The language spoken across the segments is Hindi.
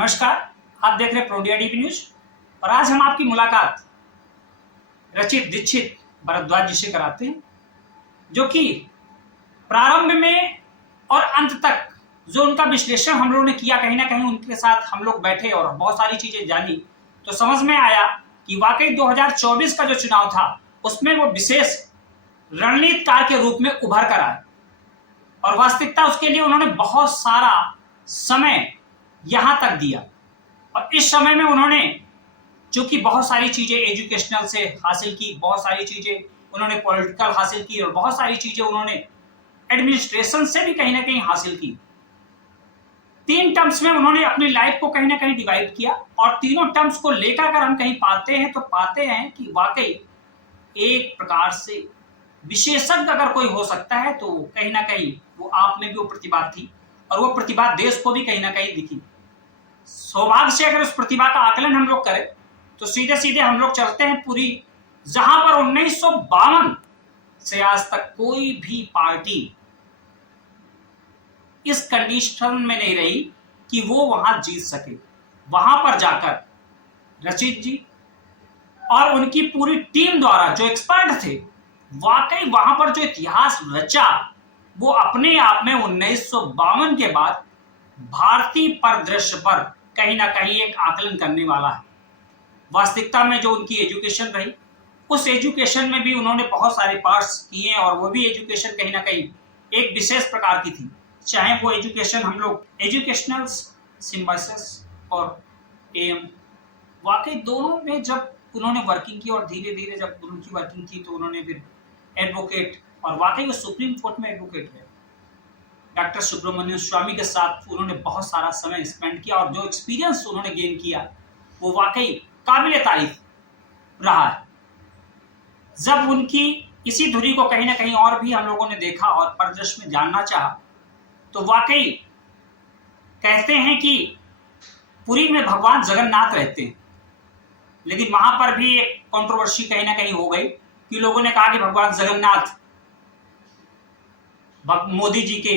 नमस्कार, आप देख रहे हैं प्रोडिया डीपी न्यूज और आज हम आपकी मुलाकात रचित दीक्षित भारद्वाज जी से कराते हैं, जो कि प्रारंभ में और अंत तक जो उनका विश्लेषण हम लोगों ने किया, कहीं ना कहीं उनके साथ हम लोग बैठे और बहुत सारी चीजें जानी तो समझ में आया कि वाकई 2024 का जो चुनाव था उसमें वो विशेष रणनीतिकार के रूप में उभर कर आए और वास्तविकता उसके लिए उन्होंने बहुत सारा समय यहां तक दिया। और इस समय में उन्होंने चूंकि बहुत सारी चीजें एजुकेशनल से हासिल की, बहुत सारी चीजें उन्होंने पॉलिटिकल हासिल की और बहुत सारी चीजें उन्होंने एडमिनिस्ट्रेशन से भी कहीं ना कहीं हासिल की। 3 टर्म्स में उन्होंने अपनी लाइफ को कहीं ना कहीं डिवाइड किया और तीनों टर्म्स को लेकर अगर हम कहीं पाते हैं तो पाते हैं कि वाकई एक प्रकार से विशेषज्ञ अगर कोई हो सकता है तो कहीं ना कहीं वो आप में भी वो प्रतिभा थी और वो प्रतिभा देश को भी कहीं ना कहीं दिखी। सौभाग्य से अगर उस प्रतिभा का आकलन हम लोग करें तो सीधे सीधे हम लोग चलते हैं पूरी, जहां पर 1952 से आज तक कोई भी पार्टी इस कंडीशन में नहीं रही कि वो वहां जीत सके। वहां पर जाकर रचित जी और उनकी पूरी टीम द्वारा जो एक्सपर्ट थे, वाकई वहां पर जो इतिहास रचा वो अपने आप में 1952 के बाद भारतीय परिदृश्य पर कहीं ना कहीं एक आकलन करने वाला है। वास्तविकता में जो उनकी एजुकेशन रही, उस एजुकेशन में भी उन्होंने बहुत सारे पार्ट्स किए और वो भी एजुकेशन कहीं ना कहीं एक विशेष प्रकार की थी। चाहे वो एजुकेशन हम लोग एजुकेशनल सिम्बाइसिस और एम, वाकई दोनों में जब उन्होंने वर्किंग की और धीरे धीरे जब उनकी वर्किंग की तो उन्होंने फिर एडवोकेट और वाकई वो सुप्रीम कोर्ट में एडवोकेट है। डॉक्टर सुब्रमण्यम स्वामी के साथ उन्होंने बहुत सारा समय स्पेंड किया और जो एक्सपीरियंस उन्होंने गेन किया वो वाकई काबिल तारीफ रहा है। जब उनकी इसी धुरी को कहीं ना कहीं और भी हम लोगों ने देखा और परिदृश्य में जानना चाहा तो वाकई कहते हैं कि पुरी में भगवान जगन्नाथ रहते हैं, लेकिन वहां पर भी एक कंट्रोवर्सी कहीं ना कहीं हो गई कि लोगों ने कहा कि भगवान जगन्नाथ मोदी जी के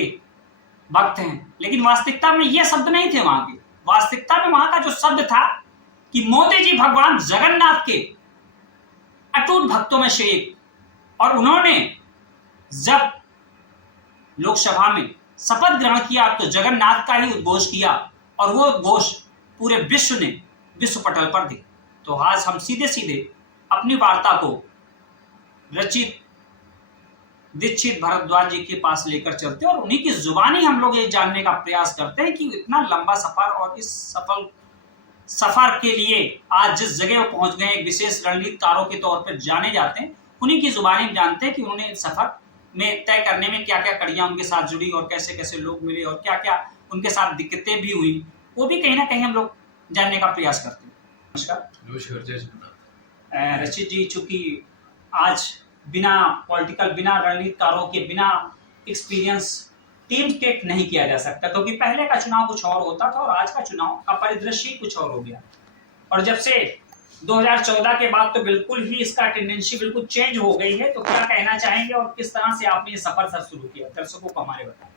भक्त हैं, लेकिन वास्तविकता में ये शब्द नहीं थे वहां के। वास्तविकता में वहां का जो शब्द था कि मोदी जी भगवान जगन्नाथ के अटूट भक्तों में से एक, और उन्होंने जब लोकसभा में शपथ ग्रहण किया तो जगन्नाथ का ही उद्घोष किया और वो उद्घोष पूरे विश्व ने विश्व पटल पर दी। तो आज हम सीधे सीधे अपनी वार्ता को रचित दीक्षित भारद्वाज जी के पास लेकर चलते हैं और उन्हीं की जुबानी हम लोग ये जानने का प्रयास करते हैं कि इतना लंबा सफर और इस सफल सफर के लिए आज जिस जगह वो पहुंच गए एक विशेष रणनीतिकारों के तौर पर जाने जाते हैं, उन्हीं की जुबानी में जानते हैं कि उन्होंने इस सफर में तय करने में क्या क्या कड़ियां उनके साथ जुड़ी और कैसे कैसे लोग मिले और क्या क्या उनके साथ दिक्कतें भी हुई, वो भी कहीं ना कहीं हम लोग जानने का प्रयास करते हैं। नमस्कार। नमस्कार, जय जगन्नाथ। रचित जी, चूंकि आज बिना पॉलिटिकल, बिना रणनीतिकारों के, बिना एक्सपीरियंस टीम के नहीं किया जा सकता, क्योंकि पहले का चुनाव कुछ और होता था और आज का चुनाव का परिदृश्य ही कुछ और हो गया। और जब से 2014 के बाद तो बिल्कुल ही इसका टेंडेंसी बिल्कुल चेंज हो गई है। तो क्या कहना चाहेंगे और किस तरह से आपने ये सफर सर शुरू किया, दर्शकों को हमारे बताएं।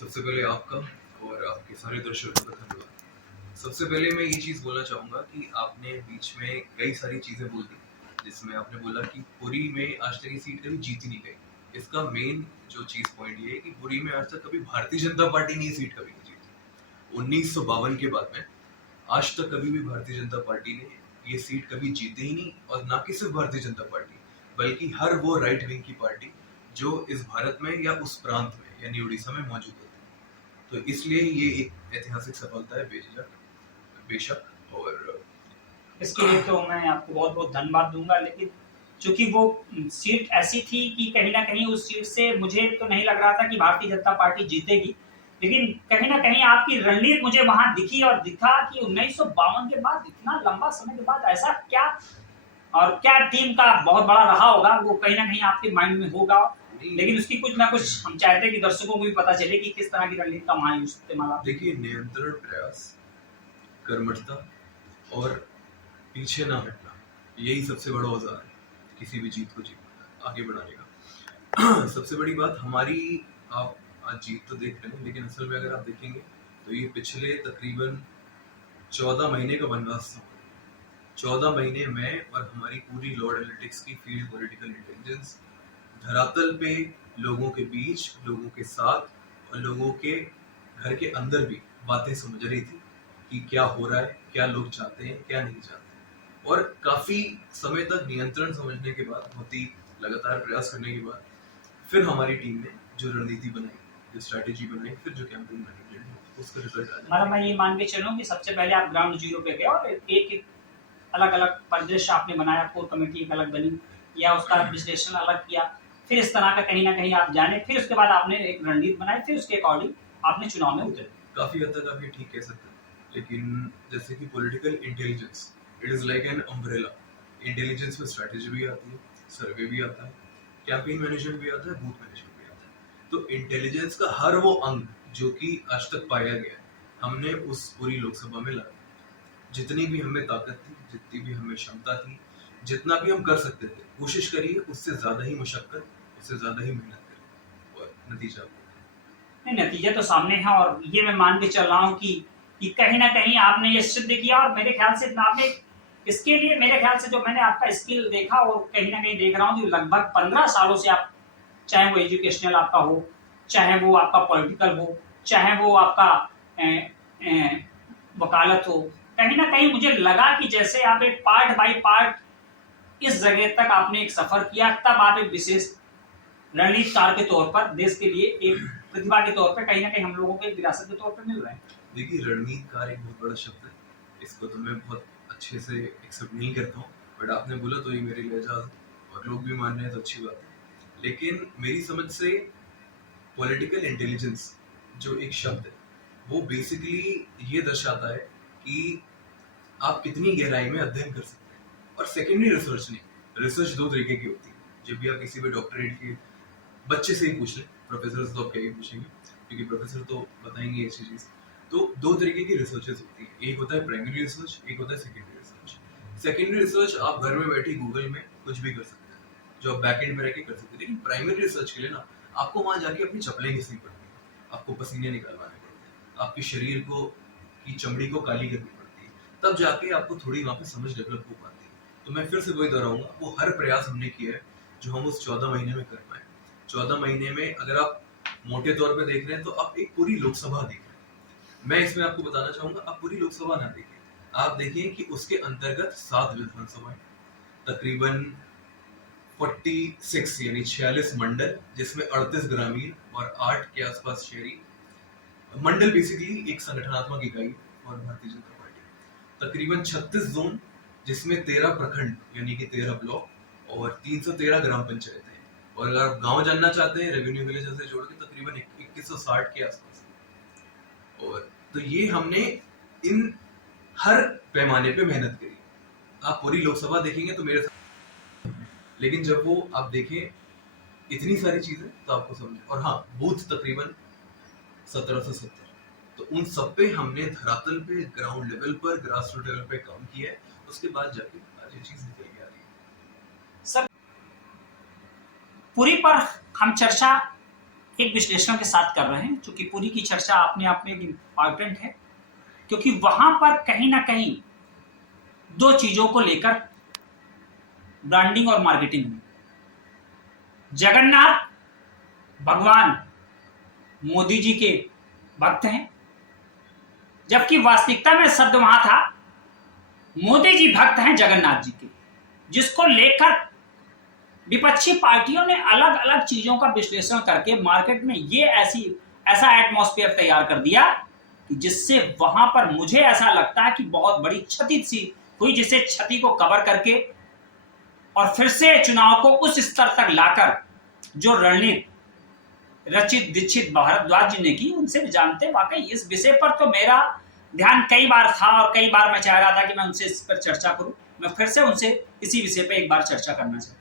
सबसे पहले आपका और आपके सारे दर्शकों का धन्यवाद। सबसे पहले मैं ये चीज बोलना चाहूंगा कि आपने बीच में कई सारी चीजें बोल दी, जिसमें आपने बोला कि पुरी में आज तक ये सीट कभी जीती नहीं गई। इसका मेन जो चीज पॉइंट ये है कि पुरी में आज तक कभी भारतीय जनता पार्टी ने ये सीट कभी नहीं जीती। 1952 के बाद में आज तक कभी भी भारतीय जनता पार्टी ने ये सीट कभी जीती ही नहीं, और ना कि सिर्फ भारतीय जनता पार्टी बल्कि हर वो राइट विंग की पार्टी जो इस भारत में या उस प्रांत में यानी उड़ीसा में मौजूद होती। तो इसलिए ये एक ऐतिहासिक सफलता है बेशक। और इसके लिए तो मैं आपको बहुत बहुत धन्यवाद दूंगा, लेकिन चूंकि वो सीट ऐसी थी कि कहीं ना कहीं उस सीट से मुझे तो नहीं लग रहा था कि भारतीय जनता पार्टी जीतेगी, लेकिन कहीं ना कहीं आपकी रणनीति मुझे वहां दिखी और दिखा कि 1952 के बाद इतना लंबा समय के बाद ऐसा क्या और क्या टीम का बहुत बड़ा रहा होगा, वो कहीं ना कहीं आपके माइंड में होगा। लेकिन उसकी कुछ ना कुछ हम चाहते हैं कि दर्शकों को भी पता चले कि किस तरह की रणनीति का वहां इस्तेमाल। देखिए, निरंतर प्रयास, कर्मठता और पीछे ना हटना, यही सबसे बड़ा औजार है किसी भी जीत को आगे बढ़ाने का। सबसे बड़ी बात हमारी, आप आज जीत तो देख रहे हैं, लेकिन असल में अगर आप देखेंगे तो ये पिछले तकरीबन 14 महीने का वनवास था। 14 महीने में और हमारी पूरी लॉर्ड एनालिटिक्स की फील्ड पॉलिटिकल इंटेलिजेंस धरातल पे लोगों के बीच, लोगों के साथ और लोगों के घर के अंदर भी बातें समझ रही थी कि क्या हो रहा है, क्या लोग चाहते हैं, क्या नहीं चाहते। और काफी समय तक नियंत्रण समझने के बाद, बहुत ही लगातार प्रयास करने के बाद, फिर हमारी टीम ने जो रणनीति बनाई, जो स्ट्रैटेजी बनाई, फिर जो कैंपेन मैनेजमेंट, उसका रिजल्ट आया। मतलब मैं ये मान के चलूं कि सबसे पहले आप ग्राउंड जीरो पे गए और एक अलग अलग परिदृश्य आपने बनाया, कोर कमेटी एक अलग बनी या उसका विश्लेषण अलग किया, फिर इस तरह का कहीं ना कहीं आप जाने, फिर उसके बाद आपने एक रणनीति बनाई, फिर उसके अकॉर्डिंग आपने चुनाव में उतरे। काफी हद तक आप ये ठीक कह सकते हैं, लेकिन जैसे कि political intelligence, it is like an umbrella. Intelligence में स्ट्रैटेजी भी आती है, सर्वे भी आता है, कैंपेन मैनेजमेंट भी आता है, बूथ मैनेजमेंट भी आता है। तो इंटेलिजेंस का हर वो अंग जो कि आज तक पाया गया है, हमने उस पूरी लोकसभा में लाया। जितनी भी हमें ताकत थी, जितनी भी हमें क्षमता थी, जितना भी हम कर सकते थे, कोशिश करिए उससे ज्यादा ही मशक्कत, उससे ज्यादा ही मेहनत करिए और नतीजा नहीं, नतीजे तो सामने है और ये मैं मान के चल रहा हूँ कि कहीं ना कहीं आपने ये सिद्ध किया और मेरे ख्याल से आपने इसके लिए, मेरे ख्याल से जो मैंने आपका स्किल देखा और कहीं ना कहीं देख रहा हूँ कि लगभग 15 सालों से आप, चाहे वो एजुकेशनल आपका हो, चाहे वो आपका पॉलिटिकल हो, चाहे वो आपका वकालत हो, कहीं ना कहीं मुझे लगा कि जैसे आप एक पार्ट बाय पार्ट इस जगह तक आपने एक सफर किया, तब आप एक विशेष रणनीतिकार के तौर पर देश के लिए एक प्रतिभा के तौर पर कहीं ना कहीं हम लोगों के विरासत के तौर पर मिल रहे हैं। देखिए, रणनीतिकार एक बहुत बड़ा शब्द है, इसको तो मैं बहुत अच्छे से एक्सेप्ट नहीं करता हूँ, बट आपने बोला तो ये मेरे लिए एजाज है और लोग भी मान रहे हैं तो अच्छी बात है। लेकिन मेरी समझ से पॉलिटिकल इंटेलिजेंस जो एक शब्द है, वो बेसिकली ये दर्शाता है कि आप कितनी गहराई में अध्ययन कर सकते हैं। और सेकेंडरी रिसर्च नहीं, रिसर्च दो तरीके की होती है। जब भी आप किसी भी डॉक्टरेट के बच्चे से ही पूछ लें, प्रोफेसर से तो आप क्या ही पूछेंगे, क्योंकि प्रोफेसर तो बताएंगे ऐसी चीज। तो दो तरीके की रिसर्चेस होती है, एक होता है प्राइमरी रिसर्च, एक होता है सेकेंडरी रिसर्च। सेकेंडरी रिसर्च आप घर में बैठे गूगल में कुछ भी कर सकते हैं, जो आप बैक एंड में रह के कर सकते हैं। लेकिन प्राइमरी रिसर्च के लिए ना आपको वहां जाके अपनी चप्पलें घिसनी पड़ती है, आपको पसीने निकालवाने पड़ते हैं, आपके शरीर को की चमड़ी को काली करनी पड़ती है, तब जाके आपको थोड़ी वहां पे समझ डेवलप हो पाती है। तो मैं फिर से वही दोहराऊंगा, वो हर प्रयास हमने किया है जो हम उस 14 महीने में कर पाए। 14 महीने में अगर आप मोटे तौर पे देख रहे हैं तो आप एक पूरी लोकसभा देख रहे हैं। मैं इसमें आपको बताना चाहूंगा, आप पूरी लोकसभा ना देखें, आप देखिए कि उसके अंतर्गत 7 विधानसभाएं, तकरीबन 46 यानी 46 मंडल, जिसमें 38 ग्रामीण और 8 के आसपास शहरी। मंडल बेसिकली एक संगठनात्मक इकाई और भारतीय जनता पार्टी। तकरीबन 36 जोन, जिसमें 13 प्रखंड यानी कि 13 ब्लॉक और 313 ग्राम पंचायतें हैं। और अगर आप गांव जानना चाहते हैं, रेवेन्यू विलेज से जोड़ के तकरीबन 2160 के आसपास। और तो ये हमने इन हर पैमाने पे मेहनत करी। आप पूरी लोकसभा देखेंगे तो मेरे साथ, लेकिन जब वो आप देखें इतनी सारी चीजें तो आपको समझ। और हाँ, बूथ तकरीबन 17 से 70, तो उन सब पे हमने धरातल पे, ग्राउंड लेवल पर, ग्रास रूट लेवल पे काम किया है। उसके बाद जाके आज ये चीज निकल के आ रही है। सर, पूरी पर हम चर्चा एक विश्लेषण के साथ कर रहे हैं, क्योंकि पूरी की चर्चा अपने आप में इम्पॉर्टेंट है, क्योंकि वहां पर कहीं ना कहीं दो चीजों को लेकर ब्रांडिंग और मार्केटिंग हुई। जगन्नाथ भगवान मोदी जी के भक्त हैं, जबकि वास्तविकता में शब्द वहां था मोदी जी भक्त हैं जगन्नाथ जी के, जिसको लेकर विपक्षी पार्टियों ने अलग अलग चीजों का विश्लेषण करके मार्केट में ये ऐसा एटमॉस्फेयर तैयार कर दिया कि जिससे वहां पर मुझे ऐसा लगता है कि बहुत बड़ी क्षति सी हुई, जिसे क्षति को कवर करके और फिर से चुनाव को उस स्तर तक लाकर जो रणनीति रचित दीक्षित भारद्वाज जी ने की, उनसे भी जानते। वाकई इस विषय पर तो मेरा ध्यान कई बार था और कई बार मैं चाह रहा था कि मैं उनसे इस पर चर्चा करूं। मैं फिर से उनसे इसी विषय पर एक बार चर्चा करना चाहता हूं।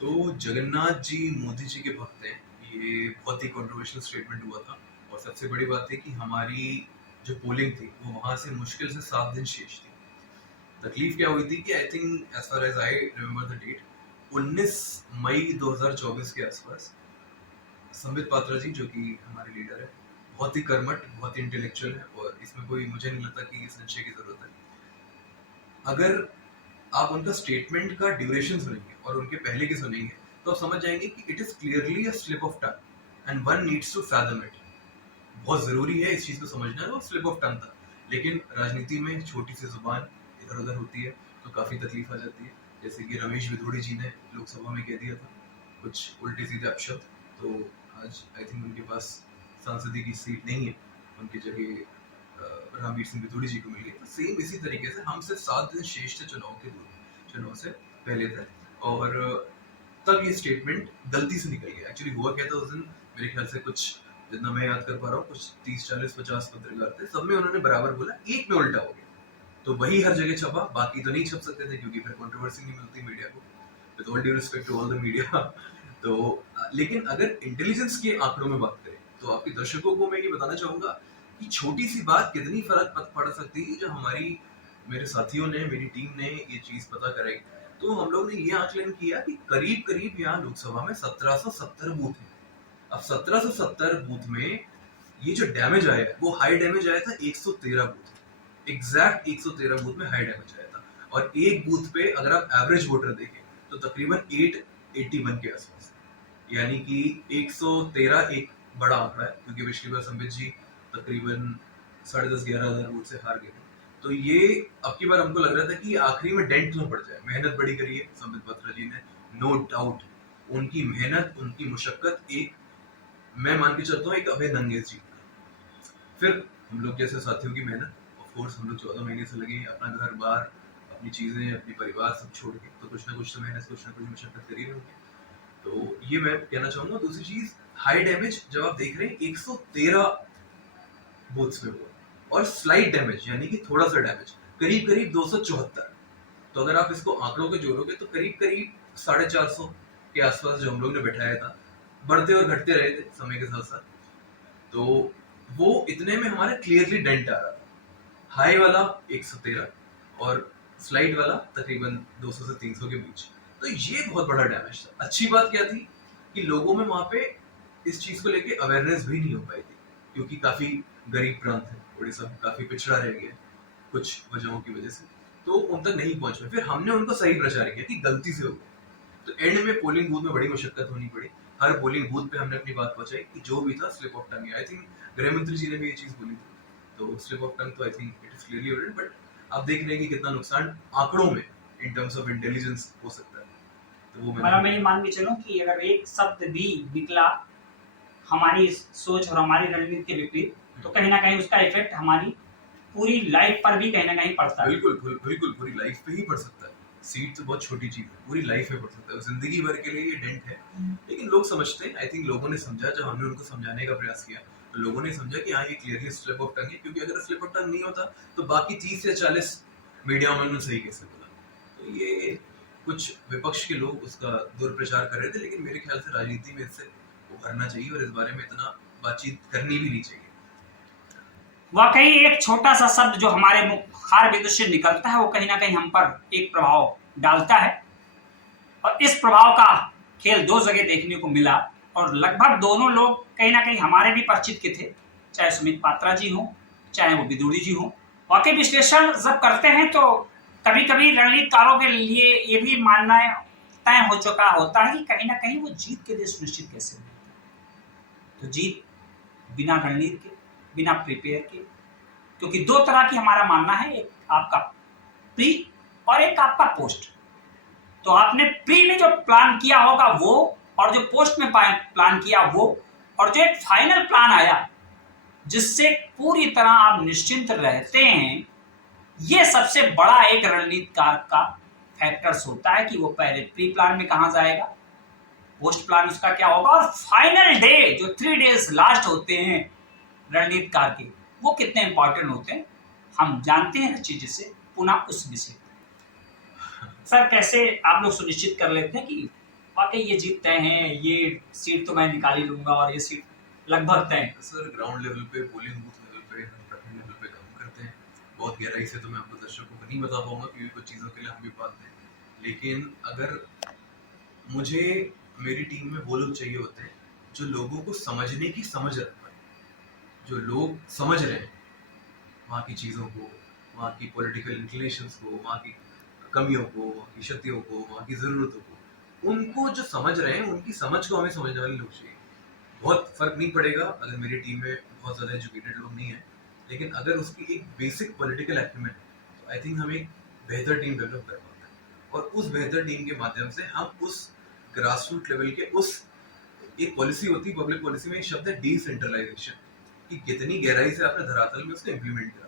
तो जगन्नाथ जी मोदी जी के भक्त हैं, ये बहुत ही कंट्रोवर्शियल स्टेटमेंट हुआ था। और सबसे बड़ी बात है कि हमारी जो पोलिंग थी वो वहां से मुश्किल से 7 दिन शेष थी। तकलीफ क्या हुई थी कि I think, as far as I remember the date, 19 मई 2024 के आसपास संबित पात्रा जी, जो कि हमारे लीडर है, बहुत ही कर्मठ, बहुत ही इंटेलेक्चुअल है और इसमें कोई मुझे नहीं लगता कि संशय की जरूरत है। अगर आप उनका स्टेटमेंट का ड्यूरेशन सुनेंगे और उनके पहले के सुनेंगे तो आप समझ जाएंगे कि it is clearly a slip of tongue and one needs to fathom it. बहुत जरूरी है इस चीज को समझना, वो स्लिप ऑफ टंग था। लेकिन राजनीति में छोटी सी जुबान इधर उधर होती है तो काफी तकलीफ आ जाती है। जैसे कि रमेश बिधूड़ी जी ने लोकसभा में कह दिया था कुछ उल्टे सीधे अपशब्द, तो आज आई थिंक उनके पास सांसदी की सीट नहीं है, उनकी जगह रामवीर सिंह बिधूड़ी जी को मिल गई। तो सेम इसी तरीके से हम सिर्फ 7 दिन शेष थे चुनाव से पहले थे और तब ये स्टेटमेंट गलती से निकल गया। एक्चुअली हुआ क्या था उस दिन, मेरे ख्याल से कुछ, जितना मैं याद कर पा रहा हूँ, कुछ 30-40-50 पत्रकार थे, सब में उन्होंने बराबर बोला, एक में उल्टा हो गया। तो वही हर जगह छपा, बाकी तो नहीं छप सकते थे क्योंकि फिर कंट्रोवर्सी नहीं मिलती मीडिया को, with all due respect to all the media. तो लेकिन अगर इंटेलिजेंस के आंकड़ों में बात करें तो आपके दर्शकों को मैं ये बताना चाहूंगा कि छोटी सी बात कितनी फर्क पड़ सकती है। जो हमारी मेरे साथियों ने, मेरी टीम ने ये चीज पता कराई, तो हम लोग ने ये आकलन किया कि करीब करीब यहाँ लोकसभा में 1770 बूथ हैं। अब 1770 बूथ में ये जो डैमेज आया है वो हाई डैमेज आया था 113 बूथ, एग्जैक्ट 113 बूथ में हाई डैमेज आया था। और एक बूथ पे अगर आप एवरेज वोटर देखें तो तकरीबन 881 के आसपास, यानी कि 113 एक बड़ा आंकड़ा है क्योंकि पिछली बार संबित जी तकरीबन 10,500-11,000 वोट से हार गए थे। तो ये अब की बार हमको लग रहा था कि आखिरी में डेंट क्यों पड़ जाए। मेहनत बड़ी करी है संबित पात्रा जी ने, नो डाउट। उनकी मेहनत, उनकी मुशक्कत एक, मैं मान के चलता हूँ, एक अभय दंगेज जी। फिर हम लोग जैसे साथियों की मेहनत, ऑफ कोर्स हम लोग 14 महीने से लगे अपना घर बार, अपनी चीजें, अपनी परिवार सब छोड़ के, तो कुछ ना कुछ तो मेहनत, कुछ ना कुछ मुशक्कत करी होगी। तो ये मैं कहना चाहूंगा। दूसरी चीज, हाई डैमेज जब आप देख रहे हैं 113 बूथ्स में हुआ और स्लाइट डैमेज यानी कि थोड़ा सा डैमेज करीब करीब 274। तो अगर आप इसको आंकड़ों के जोड़ोगे तो करीब करीब 450 के आसपास जो हम लोग ने बैठाया था, बढ़ते और घटते रहे थे समय के साथ साथ, तो वो इतने में हमारे क्लियरली डेंट आ रहा था। हाई वाला 113 और स्लाइड वाला तकरीबन 200 से 300 के बीच। तो ये बहुत बड़ा डैमेज था। अच्छी बात क्या थी कि लोगों में वहां पे इस चीज को लेके अवेयरनेस भी नहीं हो पाई थी क्योंकि काफी गरीब प्रांत है उड़ीसा, काफी पिछड़ा रह गया कुछ वजहों की वजह से, तो उन तक नहीं पहुंच पाए। फिर हमने उनको सही प्रचार किया कि गलती से हो गया। तो एंड में पोलिंग बूथ में बड़ी मुशक्कत होनी पड़ी, हर पोलिंग बूथ पे हमने अपनी बात पहुंचाई कि जो भी था slip of tongue. I think गृह मंत्री जी ने भी ये चीज बोली थी, तो स्लिप ऑफ टंग तो I think it is clearly evident. But आप देख रहे हैं कि कितना नुकसान आंकड़ों में इन टर्म्स ऑफ इंटेलिजेंस हो सकता है। तो वो मैं ये मान के चलूं कि अगर एक शब्द भी निकला हमारी सोच और हमारी रणनीति के विपरीत, तो कहीं ना कहीं उसका इफेक्ट हमारी पूरी लाइफ पर भी कहीं ना कहीं पड़ता है। बिल्कुल बिल्कुल, पूरी लाइफ पे ही पड़ सकता है। सीट तो बहुत छोटी चीज है, पूरी लाइफ में पड़ सकता है, जिंदगी भर के लिए ये डेंट है। लेकिन लोग समझते हैं, आई थिंक लोगों ने समझा, जब हमने उनको समझाने का प्रयास किया तो लोगों ने समझा कि हाँ ये क्लियरली स्लिप ऑफ टंग है। क्योंकि अगर स्लिप ऑफ टंग नहीं होता तो बाकी 30 या 40 मीडिया वालों ने सही कैसे बोला। तो ये कुछ विपक्ष के लोग उसका दुष्प्रचार कर रहे थे, लेकिन मेरे ख्याल से राजनीति में इससे उभरना चाहिए और इस बारे में इतना बातचीत करनी भी नहीं चाहिए। वाकई एक छोटा सा शब्द जो हमारे मुखार बिंदु से निकलता है वो कहीं ना कहीं हम पर एक प्रभाव डालता है, और इस प्रभाव का खेल दो जगह देखने को मिला और लगभग दोनों लोग कहीं ना कहीं हमारे भी परिचित के थे, चाहे सुमित पात्रा जी हो चाहे वो बिधूड़ी जी हो। वाकई विश्लेषण जब करते हैं तो कभी कभी रणनीतिकारों के लिए ये भी मानना तय हो चुका होता है कि कहीं ना कहीं वो जीत के लिए सुनिश्चित कैसे हो। तो जीत बिना रणनीति के, बिना प्रिपेयर के, क्योंकि दो तरह की हमारा मानना है, एक आपका प्री और एक आपका पोस्ट। तो आपने प्री में जो प्लान किया होगा वो, और जो पोस्ट में प्लान किया वो, और जो एक फाइनल प्लान आया जिससे पूरी तरह आप निश्चिंत रहते हैं, ये सबसे बड़ा एक रणनीतिकार का फैक्टर्स होता है कि वो पहले प्री प्लान में कहां जाएगा, पोस्ट प्लान उसका क्या होगा, और फाइनल डे जो 3 डेज लास्ट होते हैं रणनीतिकार के, वो कितने इंपॉर्टेंट होते हैं हम जानते हैं हर चीज से। पुनः उस विषय सर, कैसे आप लोग सुनिश्चित कर लेते हैं कि वाकई ये जीत तय है, ये सीट तो मैं निकाल ही लूंगा और ये सीट लगभग तय है? सर ग्राउंड लेवल पे, पोलिंग बूथ लेवल पे, हम प्रखंड लेवल पे काम करते हैं। बहुत गहराई से तो मैं आपको दर्शकों को नहीं बता पाऊंगा क्योंकि कुछ चीज़ों के लिए हम भी पाते हैं। लेकिन अगर मुझे मेरी टीम में वो लोग चाहिए होते हैं जो लोगों को समझने की समझ रख पाए, जो लोग समझ रहे हैं वहाँ की चीज़ों को, वहाँ की पॉलिटिकल इंक्लिनेशंस को, वहाँ की कमियों को, वहाँ की क्षतियों को, वहाँ की ज़रूरतों को, उनको जो समझ रहे हैं उनकी समझ को हमें समझने वाले लोग चाहिए। बहुत फर्क नहीं पड़ेगा अगर मेरी टीम में बहुत ज़्यादा एजुकेटेड लोग नहीं हैं, लेकिन अगर उसकी एक बेसिक पॉलिटिकल एक्टिविटी है तो आई थिंक हम एक बेहतर टीम डेवलप कर पाते हैं। और उस बेहतर टीम के माध्यम से हम उस ग्रास रूट लेवल के उस एक पॉलिसी होती है पब्लिक पॉलिसी में एक शब्द है डिसेंट्रलाइजेशन, कि कितनी गहराई से आपने धरातल में उसको इम्प्लीमेंट करा,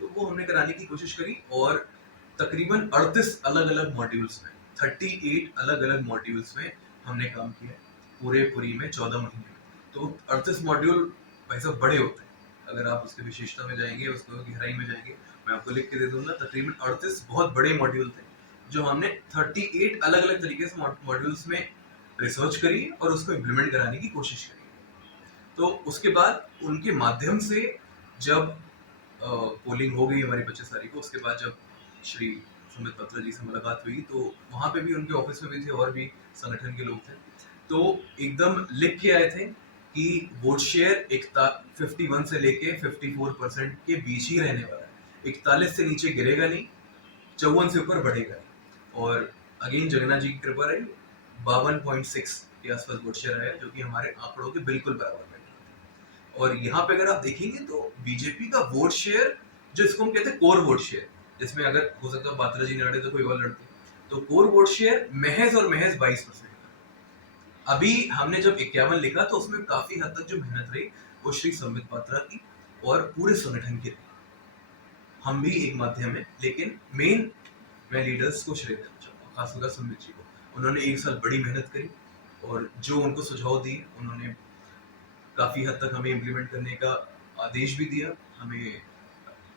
तो वो हमने कराने की कोशिश करी। और तकरीबन 38 अलग अलग मॉड्यूल्स में 38 अलग अलग मॉड्यूल्स में हमने काम किया पूरे पुरी में 14 महीने में। तो 38 मॉड्यूल भाई साहब बड़े होते हैं, अगर आप उसकी विशेषता में जाएंगे, उसको गहराई में जाएंगे, मैं आपको लिख के दे दूंगा, तकरीबन 38 बहुत बड़े मॉड्यूल थे जो हमने 38 अलग अलग तरीके से मॉड्यूल्स में रिसर्च करी और उसको इम्प्लीमेंट कराने की कोशिश करी। तो उसके बाद उनके माध्यम से जब पोलिंग हो गई हमारी 25 तारीख को, उसके बाद जब श्री संबित पात्रा जी से मुलाकात हुई तो वहाँ पे भी उनके ऑफिस में भी थे और भी संगठन के लोग थे, तो एकदम लिख के आए थे कि वोट शेयर 51 से लेके 54% के बीच ही रहने वाला है, 41 से नीचे गिरेगा नहीं, 54 से ऊपर बढ़ेगा नहीं। और अगेन जगन्नाथ जी की कृपा रही, 52.6 के आसपास वोट शेयर आया, जो कि हमारे आंकड़ों के बिल्कुल बराबर बैठ रहा था। और यहाँ पे अगर आप देखेंगे तो बीजेपी का वोट शेयर, जो इसको हम कहते हैं कोर वोट शेयर, जिसमें अगर हो सकता है पात्रा जी ने लड़े तो कोई और लड़ते, तो कोर वोट शेयर महज और महज 22%। अभी हमने जब 51 लिखा तो उसमें काफी हद तक जो मेहनत रही वो श्री संबित पात्रा की और पूरे संगठन की रही। हम भी एक माध्यम है, लेकिन मेन मैं लीडर्स को श्रेय देना चाहूँगा, खासकर संबित जी को। उन्होंने एक साल बड़ी मेहनत करी और जो उनको सुझाव दिए उन्होंने काफी हद तक हमें इम्प्लीमेंट करने का आदेश भी दिया, हमें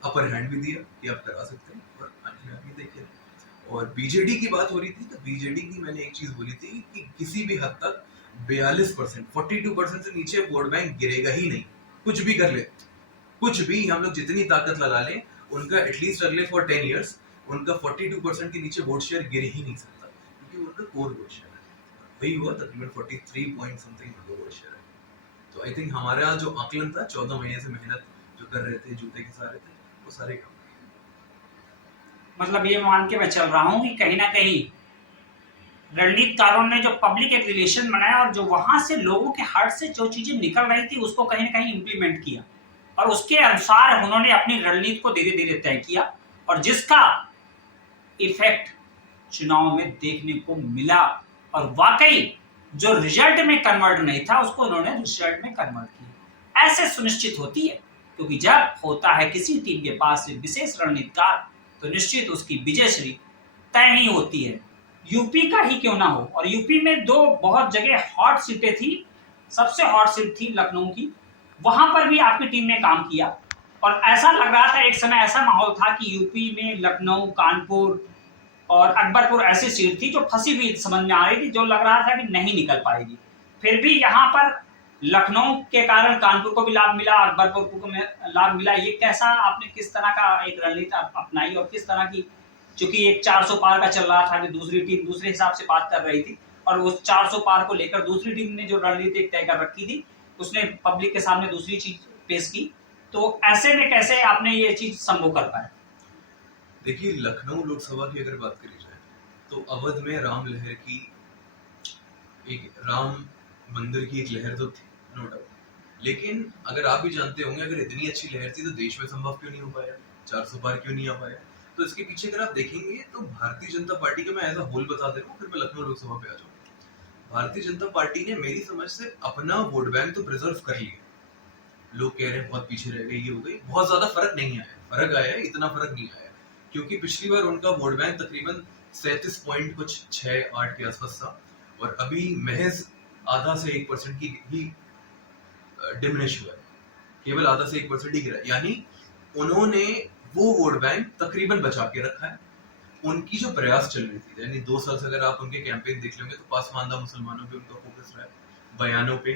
अपर हैंड भी दिया कि आप करा सकते हैं, और आप देखिए। और बीजेडी की बात हो रही थी, तो बीजेडी की मैंने एक चीज बोली थी कि किसी भी हद तक 42%, 42% से नीचे वोट बैंक गिरेगा ही नहीं, कुछ भी कर ले, कुछ भी हम लोग जितनी ताकत लगा लें, उनका एटलीस्ट अगले फॉर 10 इयर्स उनका 42% के नीचे वोट शेयर गिर ही नहीं सकता, क्योंकि उनका कोर वोट शेयर है वही हुआ, तकरीबन 43 पॉइंट समथिंग वोट शेयर है। तो आई थिंक हमारा जो आकलन था 14 महीने से मेहनत जो कर रहे थे, जूते के सारे थे, वो सारे काम। मतलब ये मान के मैं चल रहा हूँ कि कहीं ना कहीं रणनीतिकारों ने जो पब्लिक एक रिलेशन बनाया और जो वहां से लोगों के हार्ट से जो चीजें निकल रही थी उसको कहीं ना कहीं इम्प्लीमेंट किया, और उसके अनुसार उन्होंने अपनी रणनीति को धीरे धीरे तय किया, और जिसका इफेक्ट चुनाव में देखने को मिला। और वाकई जो रिजल्ट में कन्वर्ट नहीं था उसको उन्होंने रिजल्ट में कन्वर्ट किया। ऐसे सुनिश्चित होती है, क्योंकि जब होता है किसी टीम के पास एक विशेष रणनीतिकार तो निश्चित उसकी विजयश्री तय ही होती है, यूपी का ही क्यों ना हो। और यूपी में दो बहुत जगह हॉट सीटें थी, सबसे हॉट सीट थी लखनऊ की, वहां पर भी आपकी टीम ने काम किया, और ऐसा लग रहा था, एक समय ऐसा माहौल था कि यूपी में लखनऊ, कानपुर और अकबरपुर ऐसी सीट थी जो फंसी हुई समझ में आ रही थी, जो लग रहा था कि नहीं निकल पाएगी। फिर भी यहाँ पर लखनऊ के कारण कानपुर को भी लाभ मिला, अकबरपुर को लाभ मिला। ये कैसा आपने किस तरह का एक रणनीति अपनाई, और किस तरह की, चूंकि एक 400 पार का चल रहा था कि दूसरी टीम दूसरे हिसाब से बात कर रही थी, और उस 400 पार को लेकर दूसरी टीम ने जो रणनीति तय कर रखी थी उसने पब्लिक के सामने दूसरी चीज पेश की, तो ऐसे में कैसे आपने ये चीज संभव कर पाए? देखिए, लखनऊ लोकसभा की अगर बात करी जाए तो अवध में राम लहर की एक राम मंदिर की एक लहर तो थी, नो डाउट, लेकिन अगर आप भी जानते होंगे अगर इतनी अच्छी लहर थी तो देश में संभव क्यों नहीं हो पाया, 400 पार क्यों नहीं आ पाया। तो इसके पीछे अगर आप देखेंगे तो भारतीय जनता पार्टी का मैं एज अ होल बता दे रहा हूँ, फिर मैं लखनऊ लोकसभा पे आ जाऊँ। भारतीय जनता पार्टी ने मेरी समझ से अपना वोट बैंक तो प्रिजर्व कर लिया। लोग कह रहे हैं बहुत पीछे रह गए, ये हो गई, बहुत ज्यादा फर्क नहीं आया, फर्क आया है, इतना फर्क नहीं आया, क्योंकि पिछली बार उनका वोट बैंक तकरीबन 37 पॉइंट कुछ 6-8 के आसपास था, और अभी महज आधा से 1% की ही डिमिनिश हुआ है, केवल आधा से 1% ही गिरा, यानी उन्होंने वो वोट बैंक तकरीबन बचा के रखा है। उनकी जो प्रयास चल रही थी, यानी 2 साल से अगर आप उनके कैंपेन देख लेंगे तो पासमानदा मुसलमानों पे उनका फोकस रहा है, बयानों पे,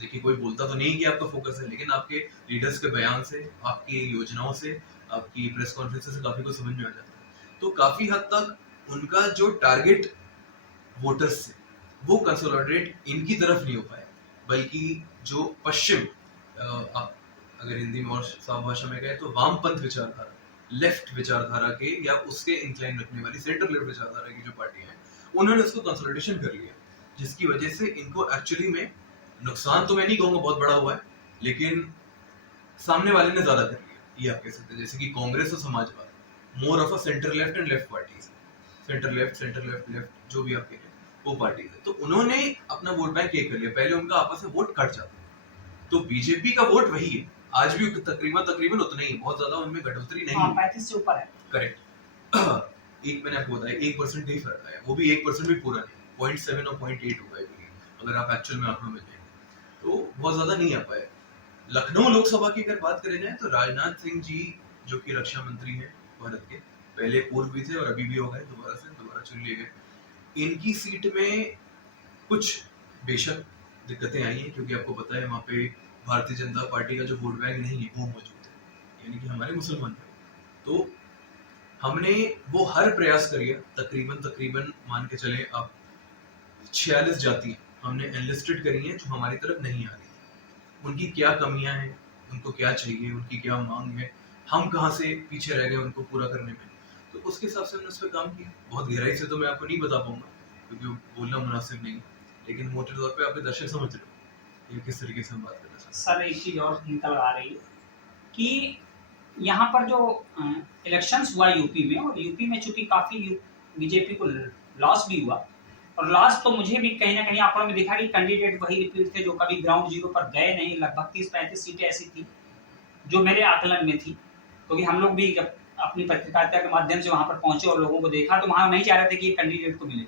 देखिए कोई बोलता तो नहीं कि आपका फोकस है, लेकिन आपके लीडर्स के बयान से, आपकी योजनाओं से, आपकी प्रेस कॉन्फ्रेंस से काफी कुछ समझ में आ जाता है। तो काफी हद तक उनका जो टारगेट वोटर्स से वो कंसोलिडेट इनकी तरफ नहीं हो पाया, बल्कि जो पश्चिम अगर हिंदी में और साफ भाषा में कहें तो वामपंथ विचारधारा, लेफ्ट विचारधारा के या उसके इंक्लाइन रखने वाली सेंटर लेफ्ट विचारधारा की जो पार्टियां हैं, उन्होंने उसको कंसोलिडेशन कर लिया, जिसकी वजह से इनको एक्चुअली में नुकसान तो मैं नहीं कहूंगा बहुत बड़ा हुआ है, लेकिन सामने वाले ने ज्यादा कर लिया, ये आप कह सकते हैं। जैसे कि कांग्रेस और समाजवाद more of a centre left and left parties, centre left left जो भी आप कह रहे हैं वो पार्टीज है, तो उन्होंने अपना वोट बैंक ये कर लिया। पहले उनका आपस में वोट कट जाता, तो बीजेपी का वोट वही है आज भी, तकरीबन तकरीबन उतना ही है, बहुत ज्यादा उनमें घटोतरी नहीं है। 35 से ऊपर है। करेक्ट। एक मैंने आपको बताया 1% का ही फर्क आया, वो भी 1% भी पूरा नहीं, 0.7 और 0.8 होगा ये भी, अगर आप एक्चुअल में आंकड़ों में देखें तो बहुत ज्यादा नहीं आ पाया। लखनऊ लोकसभा की अगर बात करें जाए तो राजनाथ सिंह जी जो कि रक्षा मंत्री हैं भारत के, पहले पूर्व भी थे और अभी भी हो गए, दोबारा चुन लिए गए। इनकी सीट में कुछ बेशक दिक्कतें आई हैं, क्योंकि आपको पता है वहाँ पे भारतीय जनता पार्टी का जो वोट बैंक नहीं है वो मौजूद है, यानी कि हमारे मुसलमान भाई। तो हमने वो हर प्रयास करिए, तकरीबन मान के चले आप 46 जातियां हमने एनलिस्टेड करी हैं जो हमारी तरफ नहीं आ रही, उनकी क्या कमियां हैं, उनको क्या चाहिए, उनकी क्या मांग है, हम कहाँ से पीछे रह गए उनको पूरा करने में, तो उसके हिसाब से हमने उस पर काम किया। बहुत गहराई से तो मैं आपको नहीं बता पाऊंगा क्योंकि बोलना मुनासिब नहीं, लेकिन मोटे तौर पे आपके दर्शक समझ रहे हो ये किस तरीके से हम बात करना चाहते सर एक चीज़ और निकल आ रही है कि यहाँ पर जो इलेक्शंस हुआ यूपी में, और यूपी में चूंकि काफ़ी बीजेपी को लॉस भी हुआ, और लॉस तो मुझे भी कहीं ना कहीं आंकड़ों में दिखा कि कैंडिडेट वही रिपीट थे जो कभी ग्राउंड जीरो पर गए नहीं। लगभग 30-35 सीटें ऐसी थी जो मेरे आकलन में थी, क्योंकि हम लोग भी जब अपनी पत्रकारिता के माध्यम से वहाँ पर पहुंचे और लोगों को देखा तो वहाँ नहीं चाह रहे थे कि ये कैंडिडेट को मिले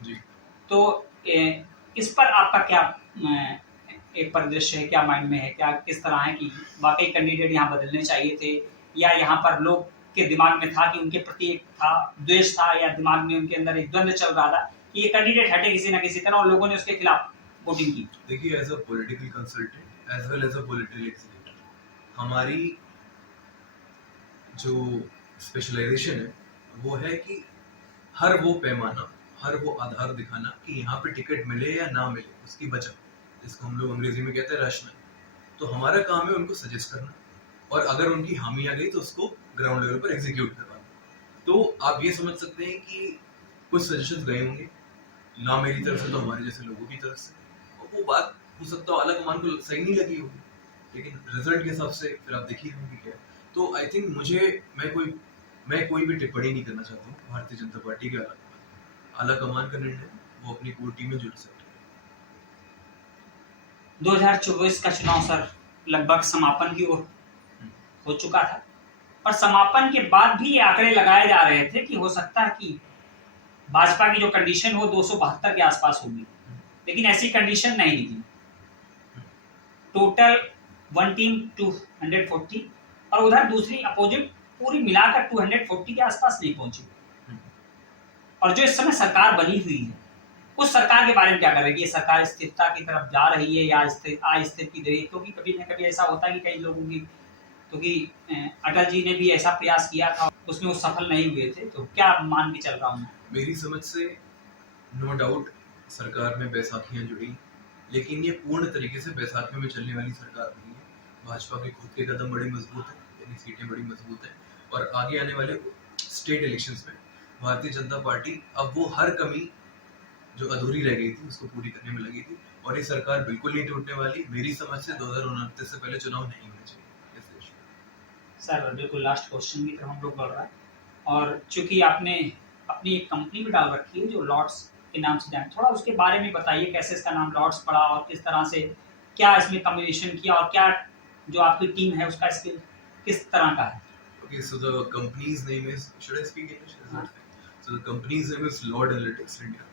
जी। तो इस पर आपका क्या एक परिदृश्य है, क्या माइंड में है, क्या किस तरह है कि वाकई कैंडिडेट यहाँ बदलने चाहिए थे, या यहाँ पर लोग के दिमाग में था कि उनके प्रति एक था द्वेष था, या दिमाग में उनके अंदर एक द्वंद्व चल रहा था कि ये कैंडिडेट हटे किसी ना किसी तरह, और लोगों ने उसके खिलाफ वोटिंग की? देखिए, as a political consultant as well as a political executive, हमारी जो स्पेशलाइजेशन है वो है कि हर वो पैमाना, हर वो आधार दिखाना कि यहाँ पे टिकट मिले या ना मिले उसकी वजह, जिसको हम लोग अंग्रेजी में कहते हैं रैशनल। तो हमारा काम है उनको सजेस्ट करना, और अगर उनकी हामी आ गई तो उसको ग्राउंड लेवल पर एग्जीक्यूट करवाना। तो आप ये समझ सकते हैं कि कुछ सजेशंस गए होंगे ना मेरी तरफ से तो हमारे जैसे लोगों की तरफ से, और वो बात हो सकता है आला कमान को सही नहीं लगी होगी, लेकिन रिजल्ट के हिसाब से फिर आप देखिए होंगे क्या। तो आई थिंक मैं कोई भी टिप्पणी नहीं करना चाहता हूँ भारतीय जनता पार्टी के आला कमान का निर्णय, वो अपनी कोर टीम में जुड़ सकते हैं। 2024 का चुनाव सर लगभग समापन की ओर हो चुका था, पर समापन के बाद भी ये आंकड़े लगाए जा रहे थे कि हो सकता है कि भाजपा की जो कंडीशन हो 272 के आसपास होगी, लेकिन ऐसी कंडीशन नहीं निकली। टोटल वन टीम 240 और उधर दूसरी अपोजिट पूरी मिलाकर 240 के आसपास नहीं पहुंची। और जो इस समय सरकार बनी हुई है उस सरकार के बारे में क्या करेगी? ये सरकार स्थिरता की तरफ जा रही है या अस्थिर की रही? क्योंकि कभी न कभी ऐसा होता है कि कई लोगों की, क्योंकि अटल जी ने भी ऐसा प्रयास किया था, उसमें वो सफल नहीं हुए थे, तो क्या मान के चल रहा हूँ? मेरी समझ से नो डाउट सरकार में बैसाखियां जुड़ी, लेकिन ये पूर्ण तरीके से बैसाखियों में चलने वाली सरकार नहीं है। भाजपा के खुद के कदम बड़े मजबूत हैं, यानी सीटें बड़ी मजबूत हैं, और आगे आने वाले स्टेट इलेक्शंस में भारतीय जनता पार्टी अब वो हर कमी जो अधूरी रह गई थी उसको पूरी करने में लगी थी, और ये सरकार बिल्कुल नहीं टूटने वाली। मेरी समझ से 2029 से पहले चुनाव नहीं होने चाहिए इस देश में। सर बिल्कुल लास्ट क्वेश्चन की तरफ हम लोग बढ़ रहा है, और चूंकि आपने अपनी एक कंपनी भी डाल रखी है जो लॉर्ड्स के नाम से जाने, थोड़ा उसके बारे में बताइए, कैसे इसका नाम लॉर्ड्स पड़ा और किस तरह से क्या इसमें कम्बिनेशन किया, और क्या जो आपकी टीम है उसका स्किल किस तरह का है? Okay, so the company's name is, should I speak English? Is that fine? So the company's name is Lord Analytics India,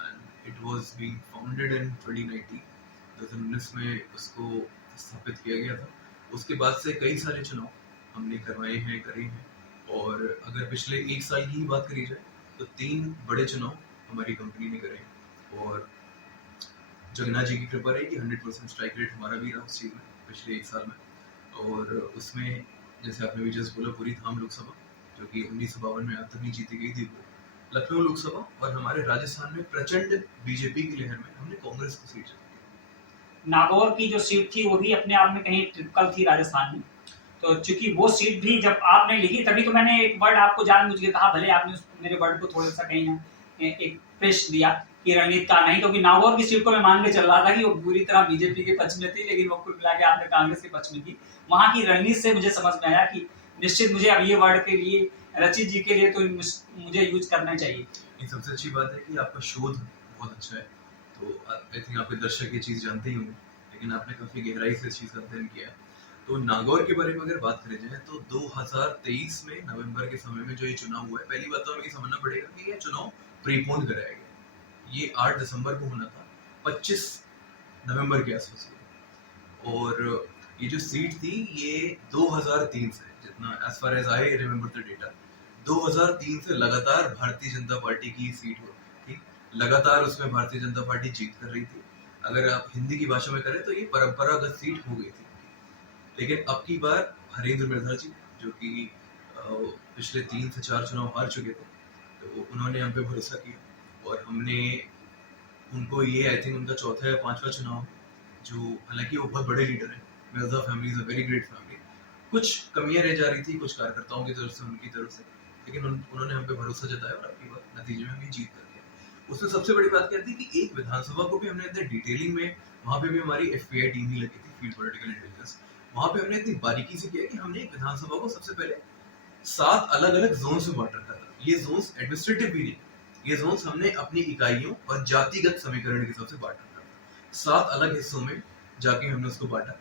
and it was being founded in 2019. 2019 में उसको स्थापित किया गया था। उसके बाद से कई सारे चुनाव हमने करवाए हैं, करे हैं, और अगर पिछले एक साल की ही बात करी जाए तो 3 बड़े चुनाव हमारी कंपनी ने करे हैं, और जगन्नाथ जी की कृपा रही कि 100% स्ट्राइक रेट हमारा भी रहा उस चीज़ में पिछले एक साल में। और उसमें जैसे आपने भी जस्ट बोला, पूरी धाम लोकसभा जो कि 1952 में आज तक नहीं जीती गई थी, वो लखनऊ लोकसभा, और हमारे राजस्थान में प्रचंड बीजेपी की लहर में हमने कांग्रेस को सीट जीती। नागौर की जो सीट थी वो भी अपने आप में कहीं ट्रिपल थी राजस्थान में। तो चूंकि वो सीट भी जब आपने लिखी तभी तो मैंने एक वर्ड आपको जानबूझ के कहा, भले आपने मेरे वर्ड को थोड़ा सा कहीं ना एक प्रेस दिया कि रणनीति का नहीं, क्योंकि नागौर की सीट को मैं मान के चल रहा था कि वो पूरी तरह बीजेपी के पक्ष में थी, लेकिन वो कुल मिला के आपने कांग्रेस के पक्ष में की। वहां की रणनीति से मुझे समझ में आया कि निश्चित मुझे अब ये वर्ड के लिए, रचित जी के लिए तो मुझे यूज करना चाहिए। ये सबसे अच्छी बात है कि आपका शोध बहुत अच्छा है, तो आई थिंक आपके दर्शक ये चीज़ जानते ही होंगे, लेकिन आपने काफ़ी गहराई से इस चीज़ का अध्ययन किया है। तो नागौर के बारे में अगर बात करें जाए तो 2023 में नवंबर के समय में जो ये चुनाव हुआ है, पहली बात तो हमें ये समझना पड़ेगा कि ये चुनाव प्रीपोन कराया गया। ये 8 दिसंबर को होना था, 25 नवंबर के आसपास हुआ। और ये जो सीट थी ये 2003 से, जितना as far as I remember the data, 2003 से लगातार भारतीय जनता पार्टी की सीट हो थी, लगातार उसमें भारतीय जनता पार्टी जीत कर रही थी। अगर आप हिंदी की भाषा में करें तो ये परंपरागत सीट हो गई थी। लेकिन अब की बार हरेंद्र मिर्धा जी, जो कि पिछले 3 से 4 चुनाव हार चुके थे, तो उन्होंने हम पे भरोसा किया और हमने उनको, ये आई थिंक उनका चौथा या 5वां चुनाव है, जो हालांकि वो बहुत बड़े लीडर हैं। Mirza family is a very great family. कुछ कमियां रह जा रही थी कुछ कार्यकर्ताओं की तरफ से, उनकी तरफ से, लेकिन उन्होंने हम पे भरोसा जताया और आपकी बात नतीजे में भी जीत कर दिया। उसमें सबसे बड़ी बात क्या थी कि एक विधानसभा को भी हमने इतने डिटेलिंग में, वहाँ पे भी हमारी FBI टीम ही लगी थी, फील्ड पॉलिटिकल इंटेलिजेंस, वहाँ पे हमने इतनी बारीकी से किया कि हमने एक विधानसभा को सबसे पहले 7 अलग अलग जोन में बांट रखा था। ये जोन्स एडमिनिस्ट्रेटिव भी नहीं, ये जोन्स हमने अपनी इकाइयों और जातिगत समीकरण के हिसाब से बांट रखा था। 7 अलग हिस्सों में जाके हमने उसको बांटा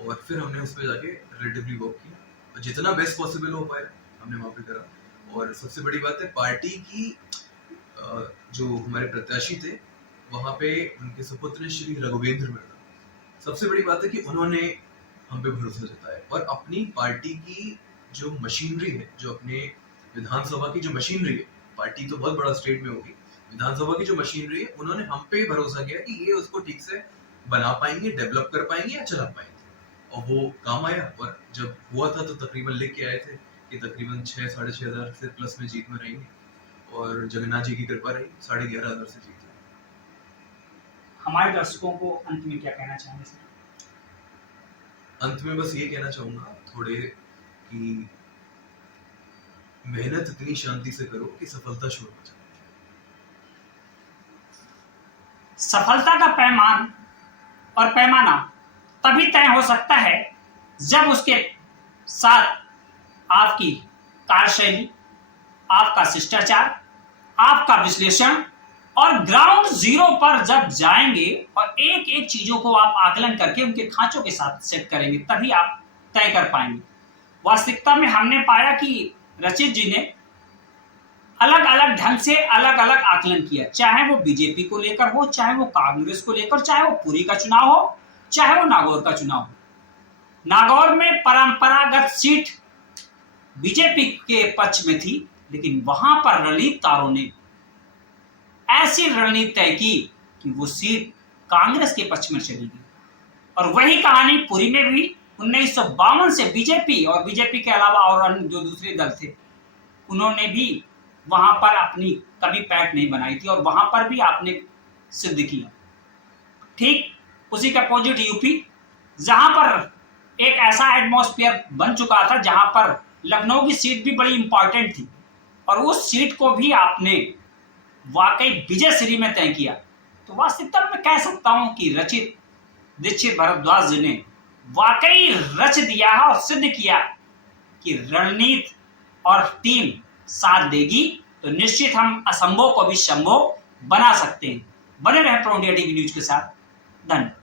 और फिर हमने उस पर जाके रिलेटिवली वर्क किया और जितना बेस्ट पॉसिबल हो पाया हमने वहाँ पे करा। और सबसे बड़ी बात है, पार्टी की जो हमारे प्रत्याशी थे वहाँ पे उनके सुपुत्र श्री रघुवेंद्र मिर्धा, सबसे बड़ी बात है कि उन्होंने हम पे भरोसा जताया और अपनी पार्टी की जो मशीनरी है, जो अपने विधानसभा की जो मशीनरी है, पार्टी तो बहुत बड़ा स्टेट में होगी, विधानसभा की जो मशीनरी है, उन्होंने हम पे भरोसा किया कि ये उसको ठीक से बना पाएंगे, डेवलप कर पाएंगे या चला पाएंगे, और वो काम आया। और जब हुआ था तो तकरीबन लिख के आए थे कि तकरीबन 6-6,500 से प्लस में जीत में रहेंगे और जगन्नाथ जी की कृपा रही, 11,500 से जीत। हमारे दर्शकों को अंत में क्या कहना चाहेंगे सर? अंत में बस ये कहना चाहूंगा थोड़े कि मेहनत इतनी शांति से करो कि सफलता शोर हो जाए। सफलता का पैमान और पैमाना तभी तय हो सकता है जब उसके साथ आपकी कार्यशैली, आपका शिष्टाचार, आपका विश्लेषण और ग्राउंड जीरो पर जब जाएंगे और एक एक चीजों को आप आकलन करके उनके खांचों के साथ सेट करेंगे, तभी आप तय कर पाएंगे। वास्तविकता में हमने पाया कि रचित जी ने अलग अलग ढंग से अलग अलग आकलन किया, चाहे वो बीजेपी को लेकर हो, चाहे वो कांग्रेस को लेकर, चाहे वो पुरी का चुनाव हो, चाहे वो नागौर का चुनाव हो। नागौर में परंपरागत सीट बीजेपी के पक्ष में थी, लेकिन वहां पर रणनीतिकारों ने ऐसी रणनीति तय की कि वो सीट कांग्रेस के पक्ष में चली गई। और वही कहानी पुरी में भी 1952 से बीजेपी और बीजेपी के अलावा और अन्य जो दूसरे दल थे, उन्होंने भी वहां पर अपनी कभी पैठ नहीं बनाई थी और वहां पर भी आपने सिद्ध किया। ठीक उसी का अपोजिट यूपी, जहां पर एक ऐसा एटमॉस्फेयर बन चुका था जहां पर लखनऊ की सीट भी बड़ी इंपॉर्टेंट थी और उस सीट को भी आपने वाकई विजय श्री में तय किया। तो वास्तविकता में कह सकता हूं कि रचित दीक्षित भारद्वाज जी ने वाकई रच दिया है और सिद्ध किया कि रणनीति और टीम साथ देगी तो निश्चित हम असंभव को भी संभव बना सकते हैं। बने रहे प्रो इंडिया टीवी न्यूज के साथ। धन्यवाद।